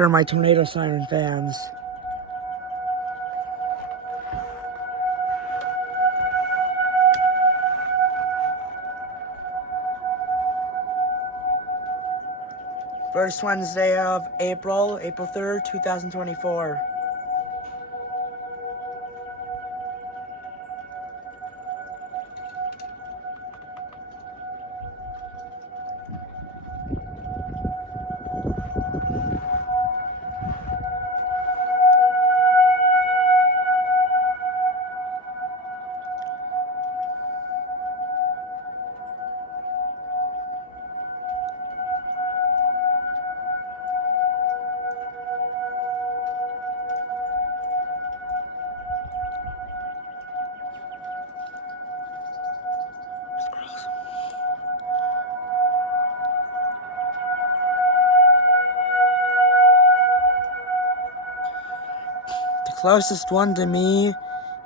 for my tornado siren fans. First Wednesday of April 3rd, 2024. The closest one to me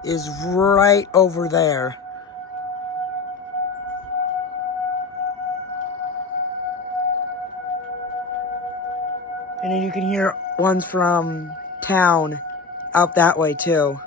is right over there. And then you can hear ones from town out that way too.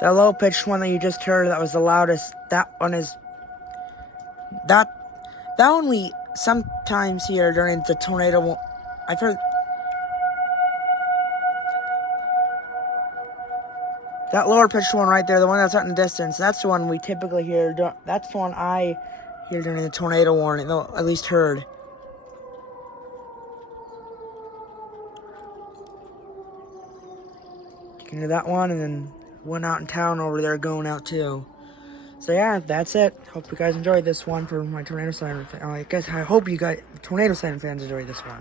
The low-pitched one that you just heard, that was the loudest, that one we sometimes hear during the tornado. I've heard that lower-pitched one right there, the one that's out in the distance, that's the one we typically hear, that's the one I hear during the tornado warning, at least heard. You can hear that one, and then one out in town over there going out too. So yeah, that's it. Hope you guys enjoyed this one for my tornado siren. I hope you guys, tornado siren fans, enjoyed this one.